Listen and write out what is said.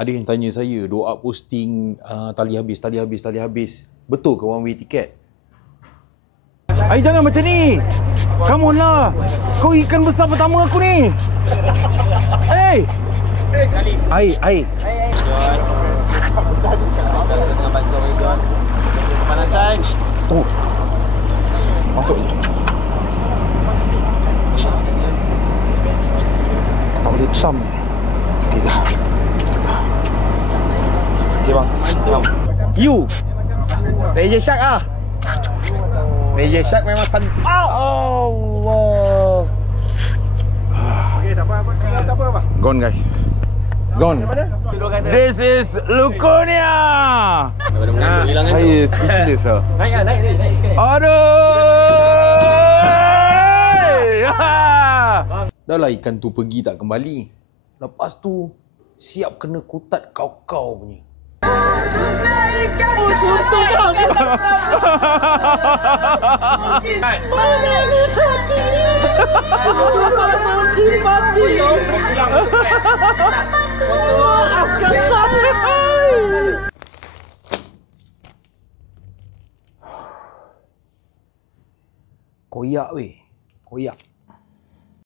Ada yang tanya saya, doa posting tali habis. Betul ke one way tiket? Ai, jangan macam ni. Come on lah. Kau ikan besar pertama aku ni. Hey. Ai. John. Tengah bantu John. Pemanasan. Oh. Masuk. Tak boleh tam. Okey dah. Okey bang. You. Meja shark ah. Meja shark memang Allah. Okey, tak apa. Gone guys. Gone. This is Luconia. Saya speechless lah. Naik. Aduh. Dah lah ikan tu pergi tak kembali. Lepas tu, siap kena kutat kau-kau punya. Koyak weh. Koyak.